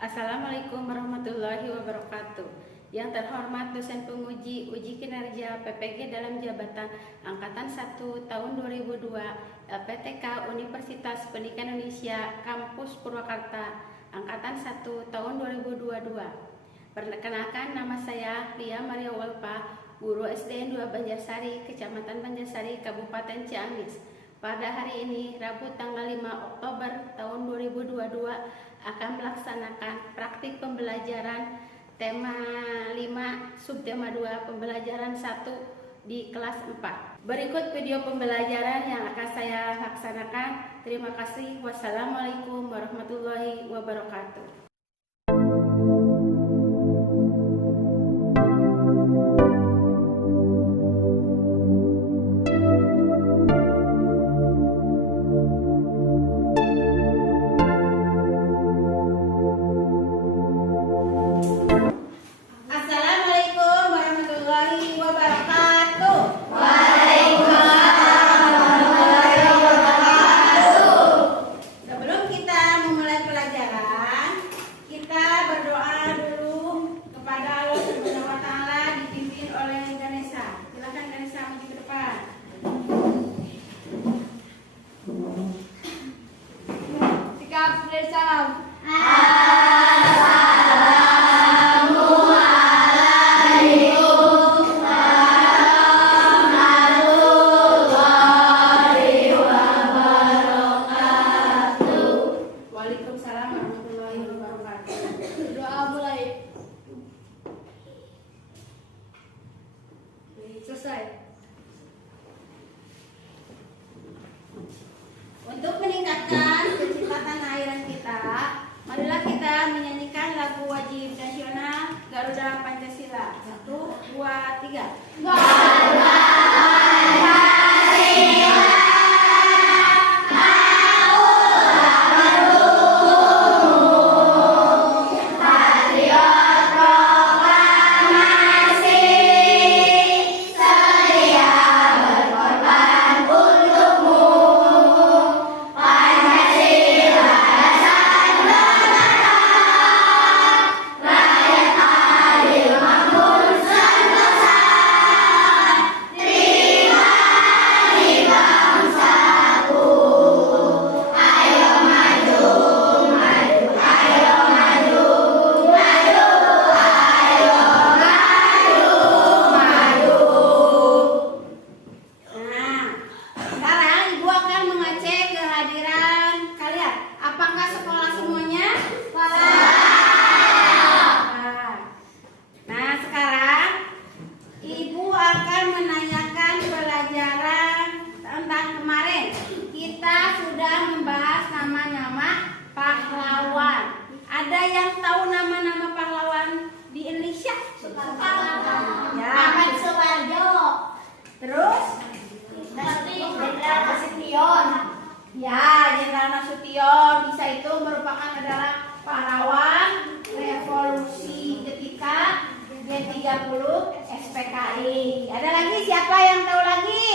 Assalamualaikum warahmatullahi wabarakatuh. Yang terhormat dosen penguji uji kinerja PPG dalam jabatan Angkatan 1 tahun 2002 LPTK Universitas Pendidikan Indonesia Kampus Purwakarta Angkatan 1 tahun 2022. Perkenalkan, nama saya Lia Maria Walpa, guru SDN 2 Banjarsari, Kecamatan Banjarsari, Kabupaten Ciamis. Pada hari ini, Rabu tanggal 5 Oktober tahun 2022, akan melaksanakan praktik pembelajaran tema 5 subtema 2 pembelajaran 1 di kelas 4. Berikut video pembelajaran yang akan saya laksanakan. Terima kasih. Wassalamualaikum warahmatullahi wabarakatuh. Selesai. Untuk meningkatkan kecepatan airan kita, marilah kita menyanyikan lagu wajib nasional Garuda Pancasila. 1, 2, 3. Garuda Pancasila. Ada yang tahu nama-nama pahlawan di Indonesia? Ya, Ahmad Suwarjo. Terus? Jenderal Nasution. Ya, Jenderal Nasution. Bisa itu merupakan adalah pahlawan revolusi ketika G30 SPKI. Ada lagi siapa yang tahu lagi?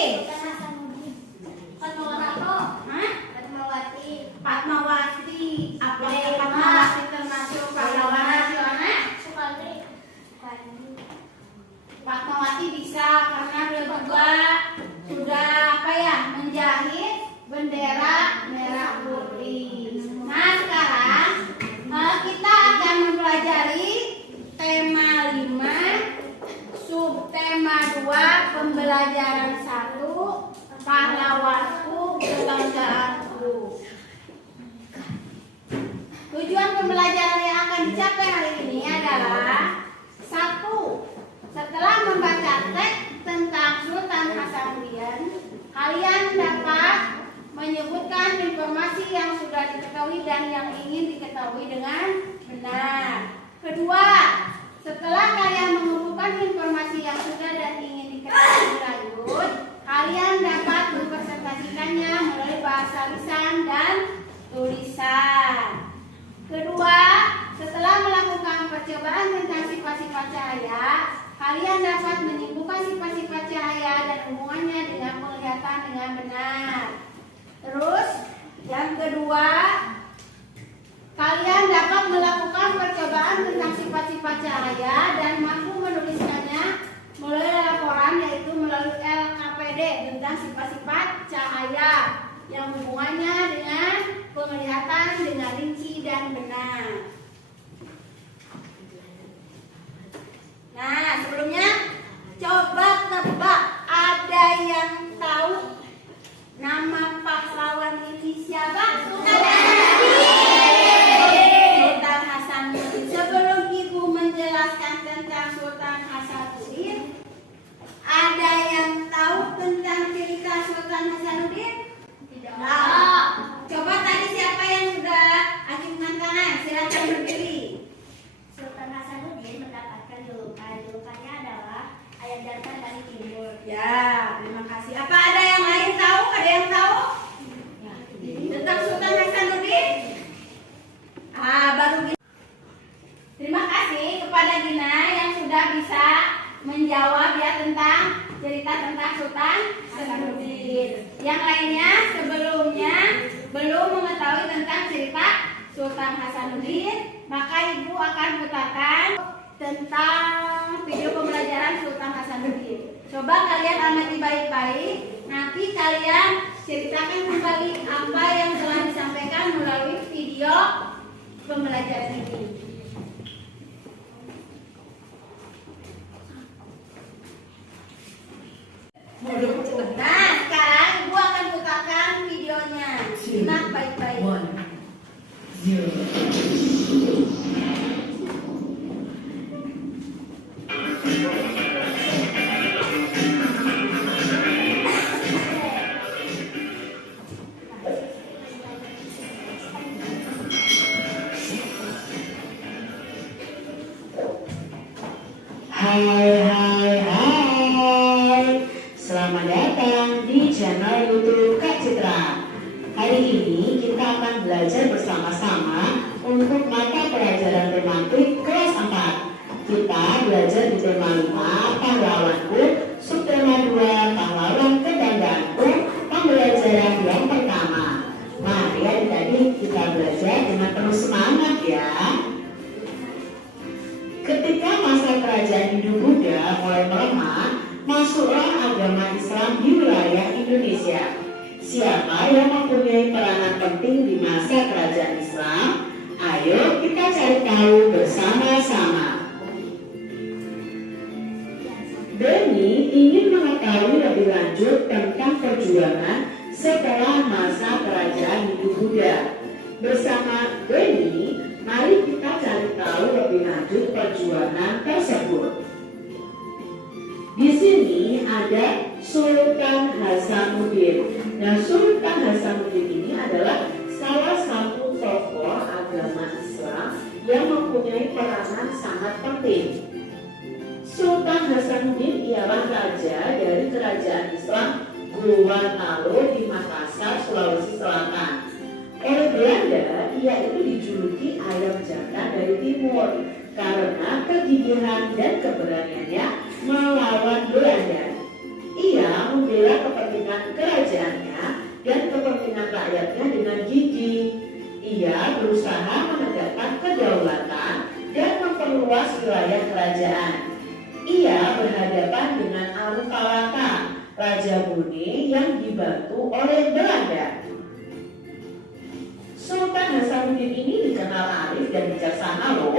Fatmawati. Apa yang Fatmawati termasuk pahlawan nasional? Fatmawati bisa karena dia juga sudah menjahit bendera merah putih. Nah, sekarang kita akan mempelajari tema 5 subtema 2 pembelajaran 1 pahlawanku kebanggaanku. Tujuan pembelajaran yang akan dicapai hari ini adalah 1. Setelah membaca teks tentang Sultan Hasanuddin, kalian dapat menyebutkan informasi yang sudah diketahui dan yang ingin diketahui dengan benar. Kedua, setelah kalian mengumpulkan informasi yang sudah dan ingin diketahui lanjut, kalian dapat mempresentasikannya melalui bahasa lisan dan tulisan. Kedua, setelah melakukan percobaan tentang sifat-sifat cahaya, kalian dapat menyimpulkan sifat-sifat cahaya dan hubungannya dengan penglihatan dengan benar. Terus, yang kedua, kalian dapat melakukan sifat-sifat cahaya yang hubungannya dengan penglihatan dengan rinci dan benar. Nah, sebelumnya coba tebak, ada yang tahu nama pahlawan ini siapa? Sultan Hasanuddin. Sebelum Ibu menjelaskan tentang Sultan Hasanuddin, ada yang tahu tentang cerita Sultan Hasanuddin? Tidak. Coba tadi siapa yang sudah acungkan tangan? Silakan berdiri. Sultan Hasanuddin mendapatkan julukannya adalah ayam jantan dari timur. Ya, terima kasih. Apa ada yang lain tahu? Ada yang tahu tentang Sultan Hasanuddin? Baru Gina. Terima kasih kepada Gina yang sudah bisa menjawab ya tentang cerita tentang Sultan Hasanuddin. Yang lainnya sebelumnya belum mengetahui tentang cerita Sultan Hasanuddin, maka Ibu akan putarkan tentang video pembelajaran Sultan Hasanuddin. Coba kalian amati baik-baik, nanti kalian ceritakan kembali apa yang telah disampaikan melalui video pembelajaran ini. Nah, sekarang Ibu akan putarkan videonya. Simak baik-baik. 0. Hai. Selamat datang di channel YouTube Kak Citra. Hari ini kita akan belajar bersama-sama untuk mata pelajaran tematik kelas 4. Kita belajar di tema 5, pahlawanku, subtema 2, pahlawan kebanggaanku, pembelajaran yang pertama. Mari adik-adik kita belajar dengan penuh semangat ya. Ketika masa kerajaan Hindu-Buddha mulai melemah, masuklah agama Islam di wilayah Indonesia. Siapa yang mempunyai peranan penting di masa kerajaan Islam? Ayo kita cari tahu bersama-sama. Denny ingin mengetahui lebih lanjut tentang perjuangan setelah masa kerajaan Hindu-Buddha. Bersama Denny, mari kita cari tahu lebih lanjut perjuangan tersebut. Di sini ada Sultan Hasanuddin. Nah, Sultan Hasanuddin ini adalah salah satu tokoh agama Islam yang mempunyai peranan sangat penting. Sultan Hasanuddin ialah raja dari kerajaan Islam Gorontalo di Makassar, Sulawesi Selatan. Oleh Belanda, ia itu dijuluki ayam jantan dari timur karena kegigihan dan keberaniannya melawan Belanda. Ia membela kepentingan kerajaannya dan kepentingan rakyatnya dengan gigih. Ia berusaha menegakkan kedaulatan dan memperluas wilayah kerajaan. Ia berhadapan dengan Alupalaka, Raja Bone yang dibantu oleh Belanda. Sultan Hasanuddin ini dikenal arif dan bijaksana loh.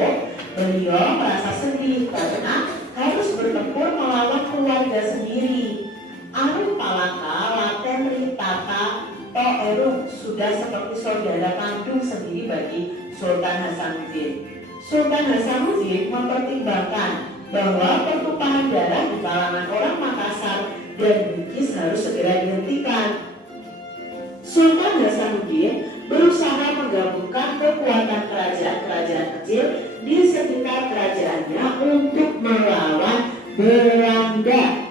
Beliau merasa sedih karena harus bertempur melawan keluarga sendiri. Alupalaka, Laten Ritata, Toerung sudah seperti saudara kandung sendiri bagi Sultan Hasanuddin. Sultan Hasanuddin mempertimbangkan bahwa pertumpahan darah di kalangan orang Makassar dan Bugis harus segera dihentikan. Sultan Hasanuddin berusaha menggabungkan kekuatan kerajaan-kerajaan kecil di sekitar kerajaannya untuk melawan Belanda.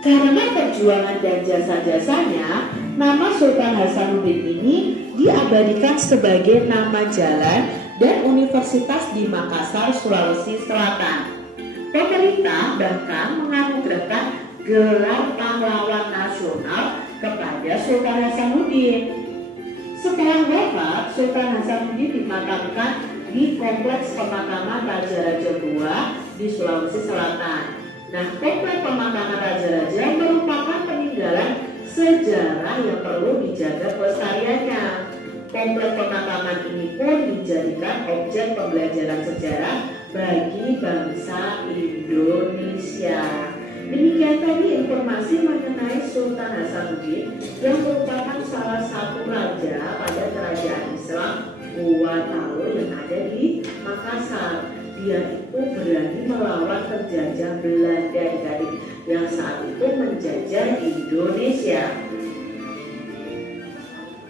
Karena perjuangan dan jasa-jasanya, nama Sultan Hasanuddin ini diabadikan sebagai nama jalan dan universitas di Makassar, Sulawesi Selatan. Pemerintah bahkan menganugerahkan gelar pahlawan nasional kepada Sultan Hasanuddin. Setelah wafat, Sultan Hasanuddin dimakamkan di Kompleks Pemakaman Raja-Raja II di Sulawesi Selatan. Nah, komplek pemakaman raja-raja merupakan peninggalan sejarah yang perlu dijaga pelestariannya. Komplek pemakaman ini pun dijadikan objek pembelajaran sejarah bagi bangsa Indonesia. Demikian tadi informasi mengenai Sultan Hasanuddin yang merupakan salah satu raja pada kerajaan Islam Goa Talo yang ada di Makassar. Dia itu berani melawan penjajah Belanda yang saat itu menjajah Indonesia.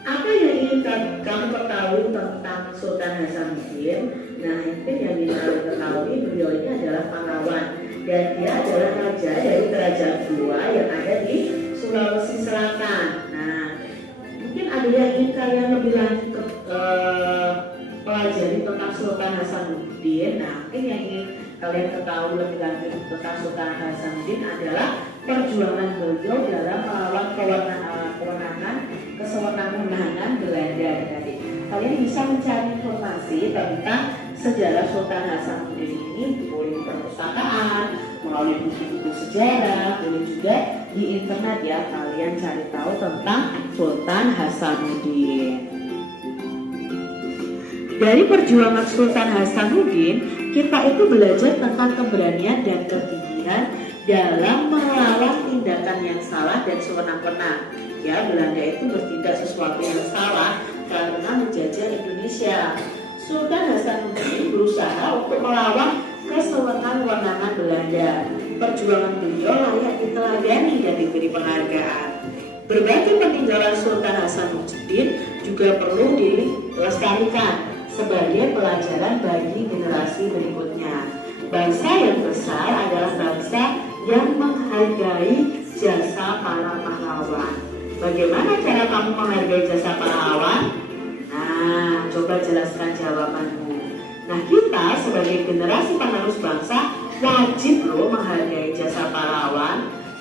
Apa yang ingin kamu ketahui tentang Sultan Hasanuddin? Nah, mungkin yang ingin kamu ketahui, beliau ini adalah pahlawan dan dia adalah raja dari kerajaan Goa yang ada di Sulawesi Selatan. Nah, mungkin ada yang ingin kalian lebih lanjut pelajari tentang Sultan Hasanuddin. Nah, mungkin yang ingin kalian ketahui lebih lanjut tentang Sultan Hasanuddin adalah perjuangan beliau dalam melawan kesewenang-wenangan Belanda. Jadi, kalian bisa mencari informasi tentang sejarah Sultan Hasanuddin ini boleh di perpustakaan, melalui buku-buku sejarah, boleh juga di internet ya. Kalian cari tahu tentang Sultan Hasanuddin. Dari perjuangan Sultan Hasanuddin, kita itu belajar tentang keberanian dan kegigihan dalam melawan tindakan yang salah dan sewenang-wenang. Ya, Belanda itu bertindak sesuatu yang salah karena menjajah Indonesia. Sultan Hasanuddin berusaha untuk melawan kesewenang-wenangan Belanda. Perjuangan beliau layak diteladani dan diberi penghargaan. Berbagai peninggalan Sultan Hasanuddin juga perlu dilestarikan sebagai pelajaran bagi generasi berikutnya. Bangsa yang besar adalah bangsa yang menghargai jasa para pahlawan. Bagaimana cara kamu menghargai jasa pahlawan? Nah, coba jelaskan jawabanmu. Nah, kita sebagai generasi penerus bangsa wajib loh menghargai jasa para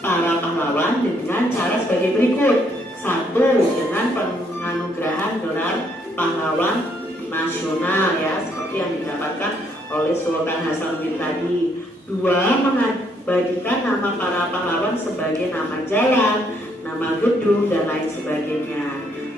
pahlawan dengan cara sebagai berikut. 1. Dengan penganugerahan gelar pahlawan nasional ya, seperti yang didapatkan oleh Sultan Hasanuddin tadi. 2. Mengabadikan nama para pahlawan sebagai nama jalan, nama gedung, dan lain sebagainya.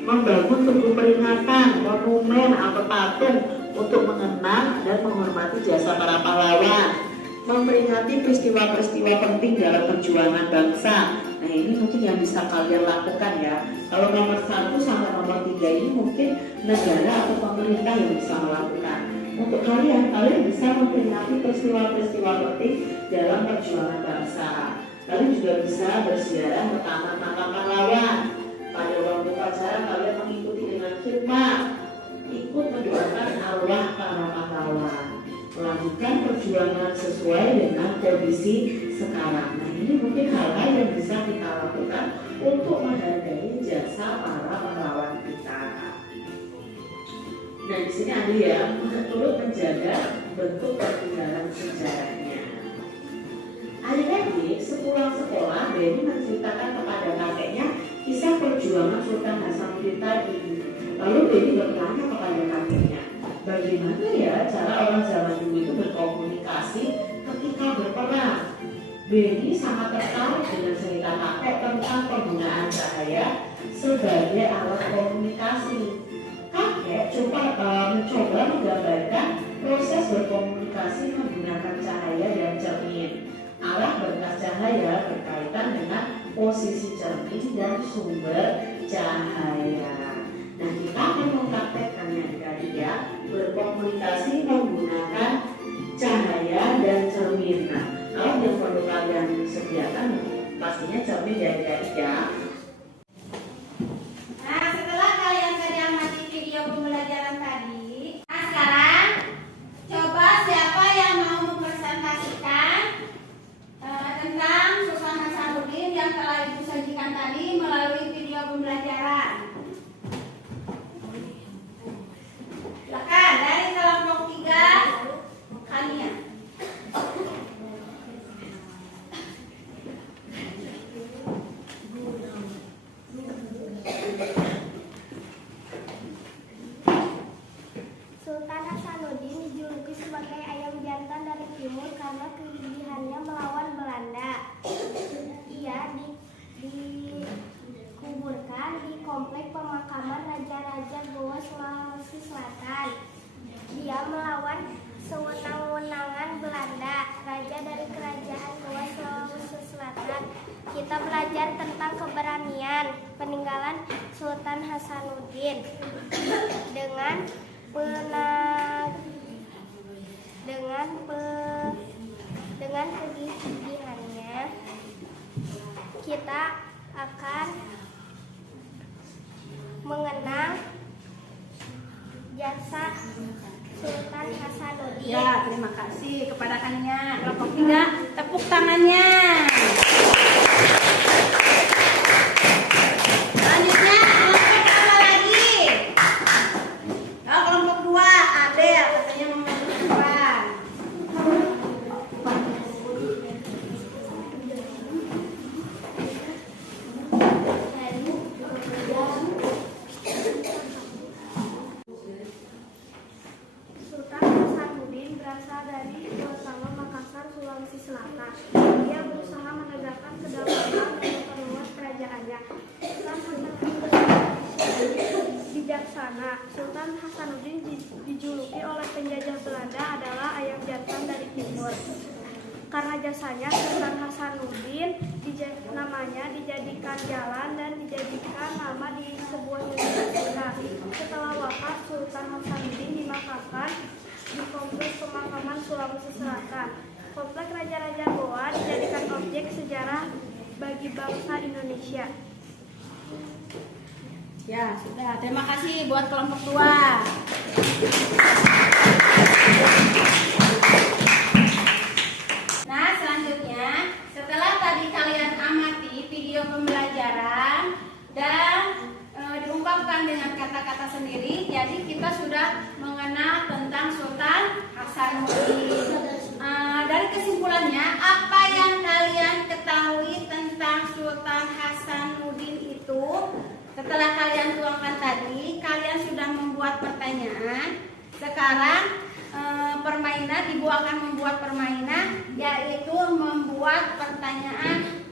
Membangun tugu peringatan, monumen atau patung untuk mengenang dan menghormati jasa para pahlawan. Memperingati peristiwa-peristiwa penting dalam perjuangan bangsa. Nah, ini mungkin yang bisa kalian lakukan ya. Kalau nomor 1 sampai nomor 3 ini mungkin negara atau pemerintah yang bisa melakukan. Untuk kalian bisa memperingati peristiwa-peristiwa penting dalam perjuangan bangsa. Kalian juga bisa berziarah ke taman makam pahlawan. Pada waktu upacara kalian mengikuti dengan khidmat, ikut mendoakan arwah para pahlawan, melanjutkan perjuangan sesuai dengan kondisi sekarang. Nah, ini mungkin hal-hal yang bisa kita lakukan untuk menghargai jasa para pahlawan kita. Nah, di sini ada yang turut menjaga bentuk peninggalan sejarahnya. Adik-adik sepulang sekolah, Benny menceritakan kepada kakeknya kisah perjuangan Sultan Hasanuddin tadi. Lalu Benny bertanya kepada kakeknya, bagaimana ya cara orang zaman dulu itu berkomunikasi ketika berperang? Benny sangat tertarik dengan cerita kakek tentang penggunaan cahaya sebagai alat komunikasi. Kakek mencoba menggambarkan proses berkomunikasi menggunakan cahaya dan cermin. Arah berkas cahaya berkaitan dengan posisi cermin dan sumber cahaya. Nah, kita akan mempraktekkannya tadi ya, berkomunikasi menggunakan cahaya dan cermin. Nah, kalau yang perlu kalian sediakan pastinya cermin ya. Nah, setelah kalian sudah amati video pembelajaran tadi, nah sekarang coba siapa yang mau mempresentasikan tentang Sultan Hasanuddin yang telah Ibu sajikan tadi melalui video pembelajaran. Silakan dari kelompok 3, Kania. Selatan. Dia melawan sewenang-wenangan Belanda, raja dari kerajaan luas Sulawesi Selatan. Kita belajar tentang keberanian peninggalan Sultan Hasanuddin. Dengan kegigihannya kita akan mengenang jasa Sultan Hasanuddin. Ya, terima kasih kepada kalian. Kelompok 3, tepuk tangannya. Selanjutnya kelompok apa lagi? Oh, kelompok 2, Adel katanya mau maju ke depan. Sultan Hasanuddin berasal dari Pulau Makassar, Sulawesi Selatan. Dia berusaha menegakkan kedaulatan dan memperluas kerajaannya. Sultan Hasanuddin bijaksana. Sultan Hasanuddin dijuluki oleh penjajah Belanda adalah ayam jantan dari timur. Karena jasanya, Sultan Hasanuddin namanya dijadikan jalan dan dijadikan nama di sebuah universitas. Setelah wafat, Sultan Hasanuddin dimakamkan di kompleks pemakaman Sulawesi Selatan. Kompleks Raja-Raja Goa dijadikan objek sejarah bagi bangsa Indonesia. Ya, sudah. Terima kasih buat kelompok 2. Nah, selanjutnya setelah tadi kalian amati video pembelajaran dan diungkapkan dengan kata-kata sendiri, jadi kita sudah mengenal tentang Sultan Hasanuddin. Dari kesimpulannya, apa yang kalian ketahui tentang Sultan Hasanuddin itu? Setelah kalian tuangkan tadi, kalian sudah membuat pertanyaan. Sekarang permainan, ibu akan membuat permainan, yaitu membuat pertanyaan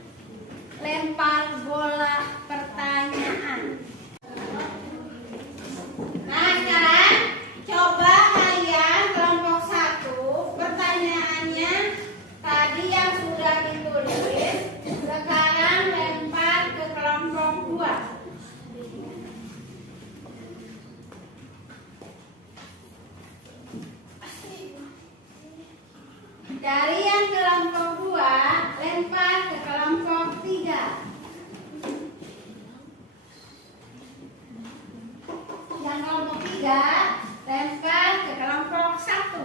lempar bola pertanyaan. Nah, sekarang coba kalian kelompok 1, pertanyaannya tadi yang sudah ditulis, sekarang lempar ke kelompok 2. Dari yang kelompok 2, lempar ke kelompok 3. Yang kelompok 3, lempar ke kelompok 1.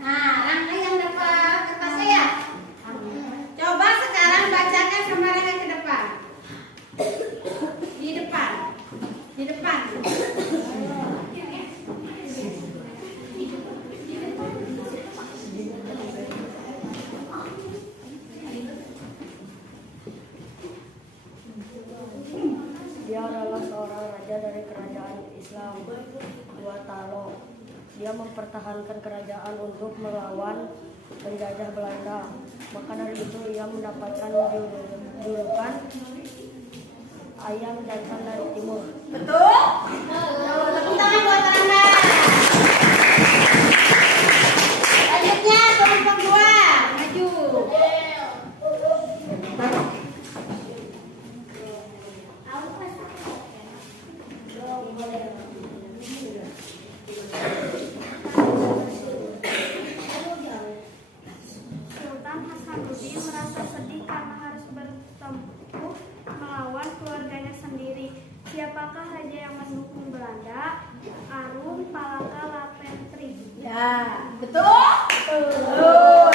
Nah, Rangga yang dapat kertas saya. Coba sekarang bacakan sama Rangga ke depan. Di depan. Di depan. Dia adalah seorang raja dari kerajaan Islam Guatalo. Dia mempertahankan kerajaan untuk melawan penjajah Belanda. Maka dari itu ia mendapatkan julukan ayam jantan dari timur. Betul? Tepuk tangan buat Rangga. Selanjutnya kelompok 2, maju. Sultan Hasanuddin merasa sedih karena harus bertempur melawan keluarganya sendiri. Siapakah raja yang mendukung Belanda? Arum Palaka Lapentri. Ya, betul? Betul.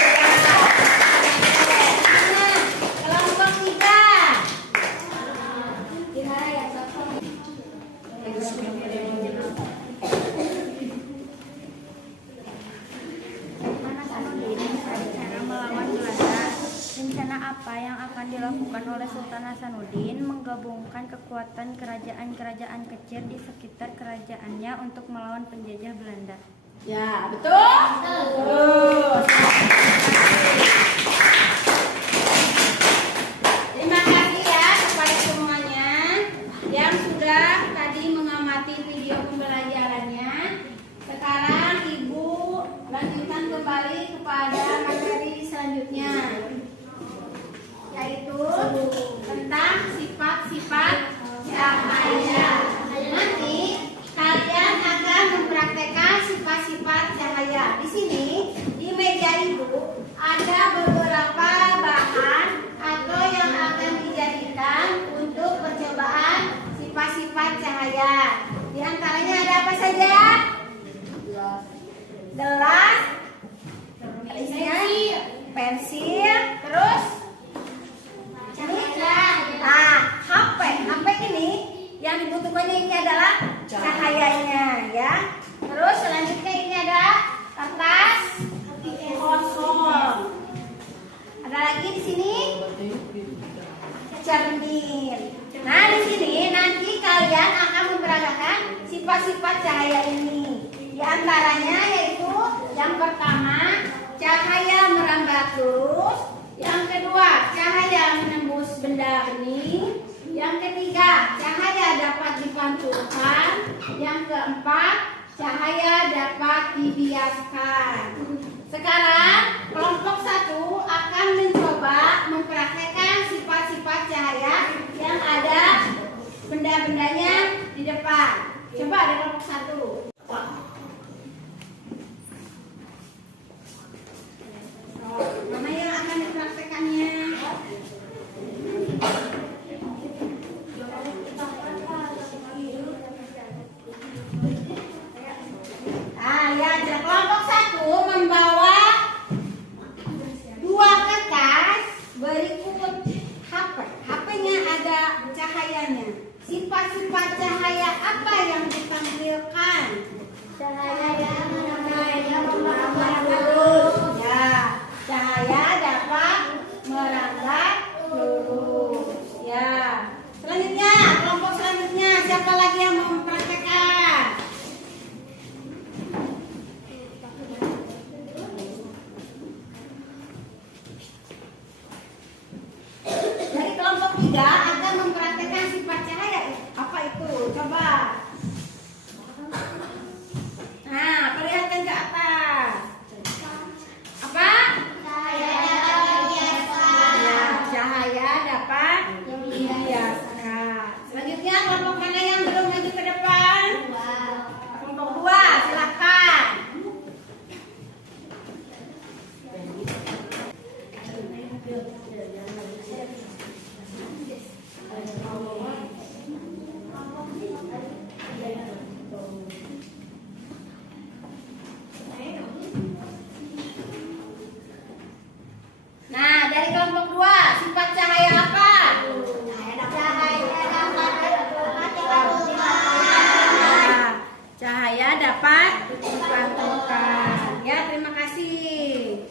Nah, kelompok 3. Rencana melawan Belanda. Rencana apa yang akan dilakukan oleh Sultan Hasanuddin? Menggabungkan kekuatan kerajaan-kerajaan kecil di sekitar kerajaannya untuk melawan penjajah Belanda. Ya, betul? Betul. cermin. Nah, di sini nanti kalian akan memperagakan sifat-sifat cahaya ini. Di antaranya yaitu yang pertama, cahaya merambat lurus. Yang kedua, cahaya menembus benda bening. Yang ketiga, cahaya dapat dipantulkan. Yang keempat, cahaya dapat dibiaskan. Sekarang kelompok 1 akan mencoba mempraktekkan sifat-sifat cahaya yang ada benda-bendanya di depan. Coba ada kelompok 1. Mana yang akan dipraktekannya? Lihat, kelompok 1 membawa 2 kertas berikut HP. HP-nya ada cahayanya. Sifat-sifat cahaya apa yang ditampilkan? Cahaya merambat lurus. Ya, cahaya dapat merambat lurus. Ya. Selanjutnya, kelompok selanjutnya siapa lagi yang mau mempraktekkan? Dari kelompok 3 akan mempraktekkan sifat cahaya. Apa itu? Coba. Nah, perlihatkan ke atas. Apa? Cahaya dapat dibiaskan. Selanjutnya kelompok mana yang belum maju ke depan? Kelompok 2, silakan. Nah, dari kelompok 2, sifat cahaya apa? Cahaya dapat dipantulkan. Ya, terima kasih.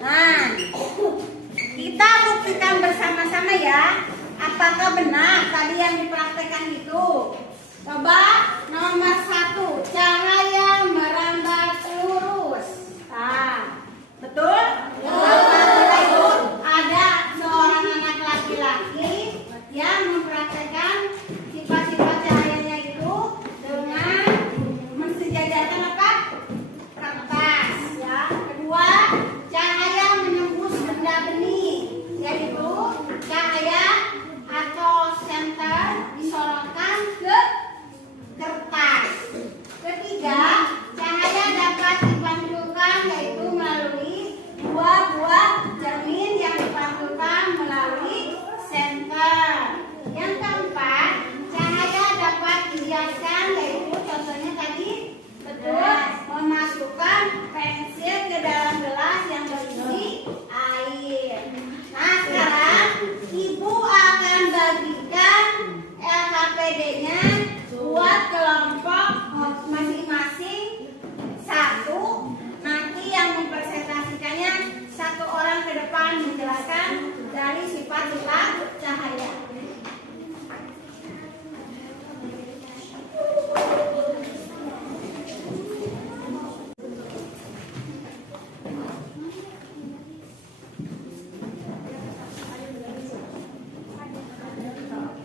Nah, kita buktikan bersama-sama ya. Apakah benar tadi yang dipraktekkan itu? Coba nomor 1, cahaya merambat lurus. Nah, betul? Betul. Ada seorang anak laki-laki yang mempraktekkan sifat-sifat cahayanya itu dengan mensejajarkan apa? Kertas. Ya. Kedua, cahaya menembus benda bening, yaitu cahaya atau senter disorotkan ke kertas. Ketiga, cahaya dapat dipantulkan yaitu melalui 2 buah cermin yang dipantulkan melalui senter. Yang keempat, cahaya dapat dibiaskan yaitu contohnya tadi betul memasukkan pensil ke dalam gelas yang berisi air. Nah, sekarang Ibu akan bagikan LKPD-nya buat kelompok masing-masing 1. Nanti yang mempresentasikannya 1 orang ke depan menjelaskan dari sifat-sifat cahaya.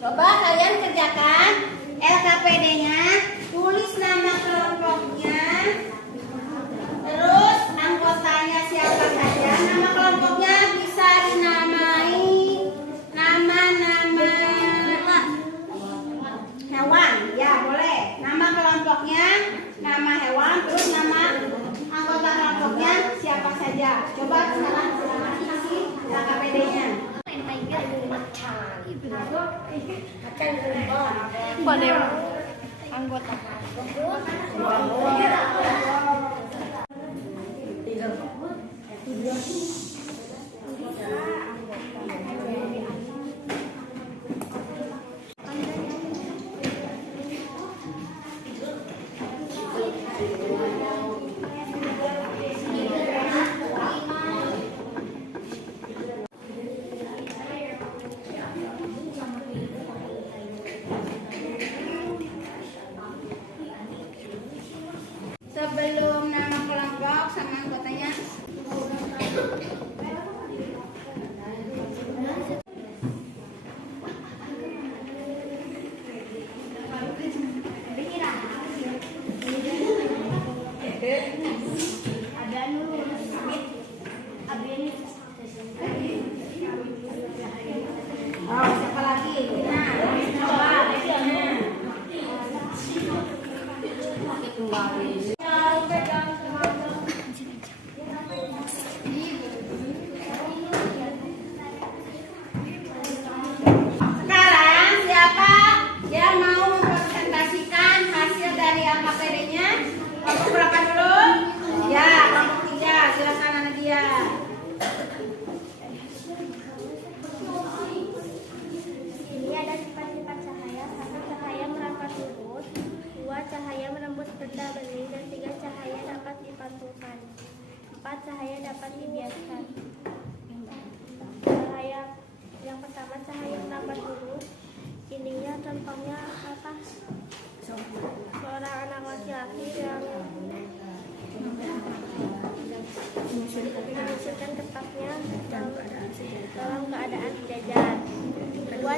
Coba kalian kerjakan LKPD-nya, tulis nama kelompoknya, terus anggotanya siapa saja. Nama kelompoknya bisa dinamai nama-nama hewan, ya boleh. Nama kelompoknya, nama hewan, terus nama anggota kelompoknya siapa saja. Coba sekarang silakan isi LKPD-nya. Anggota.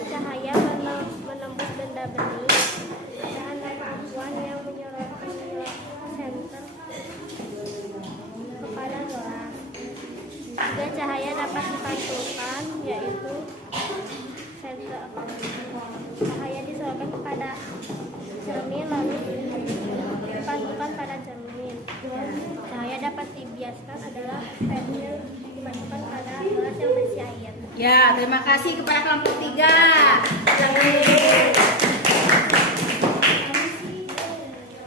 cahaya menembus benda bening. Ada anak perempuan yang menyorotkan senter kepada gelas. 3 cahaya dapat dipantulkan, yaitu senter. Cahaya disorotkan kepada cermin lalu dipantulkan pada cermin. Cahaya dapat dibiaskan adalah pensil dipantulkan pada gelas yang berisi air. Ya, terima kasih kepada kelompok 3.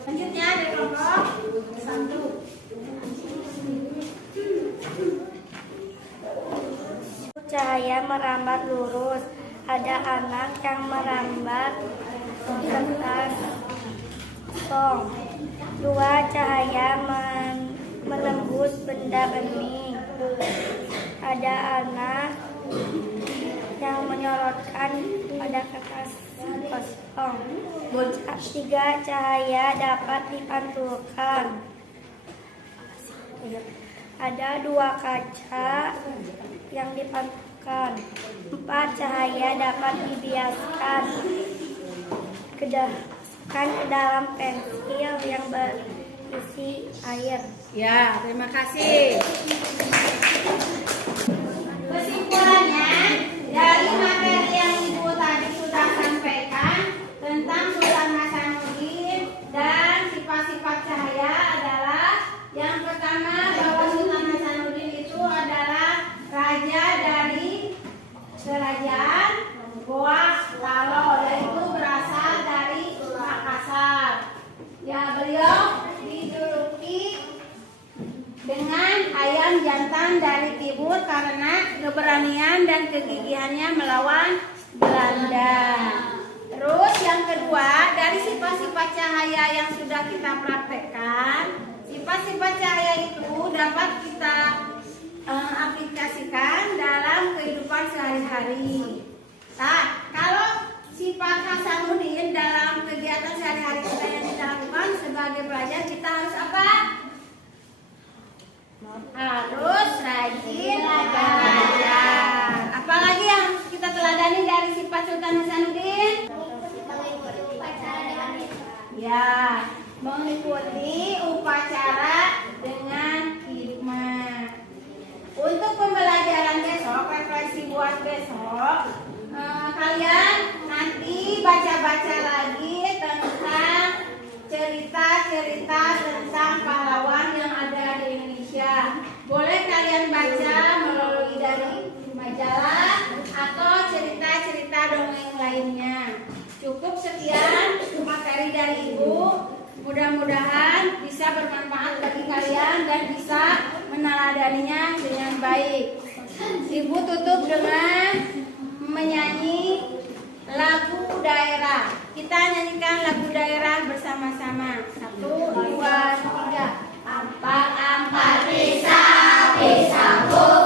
Selanjutnya dari kelompok 1. Cahaya merambat lurus. Ada anak yang merambat kertas kosong. 2 cahaya menembus benda bening. Ada anak yang menyorotkan pada kertas kosong. 3 cahaya dapat dipantulkan. Ada 2 kaca yang dipantulkan. 4 cahaya dapat dibiaskan ke dalam pensil yang berisi air. Ya, terima kasih. Kesimpulannya, dari materi yang Ibu tadi sudah sampaikan tentang Sultan Hasanuddin dan sifat-sifat cahaya adalah yang pertama bahwa Sultan Hasanuddin itu adalah raja dari kerajaan Goa Talo, yaitu berasal dari Makassar. Ya, beliau dijuluki dengan ayam jantan dari timur karena keberanian dan kegigihannya melawan Belanda. Terus yang kedua, dari sifat-sifat cahaya yang sudah kita praktekkan, sifat-sifat cahaya itu dapat kita aplikasikan dalam kehidupan sehari-hari. Nah, kalau sifat Hasanuddin dalam kegiatan sehari-hari kita yang kita lakukan sebagai pelajar, kita harus apa? Harus rajin belajar. Apalagi yang kita teladani dari sifat Sultan Hasanuddin? Ya, mengikuti upacara dengan hikmah. Untuk pembelajaran besok, refleksi buat besok, kalian nanti baca-baca lagi tentang cerita-cerita tentang pahlawan yang ada di Indonesia. Boleh kalian baca melalui dari majalah atau cerita-cerita dongeng lainnya. Cukup sekian materi dari Ibu. Mudah-mudahan bisa bermanfaat bagi kalian dan bisa meneladaninya dengan baik. Ibu tutup dengan menyanyi lagu daerah. Kita nyanyikan lagu daerah bersama-sama. 1, 2, 3. Ampar-ampar pisau, pisau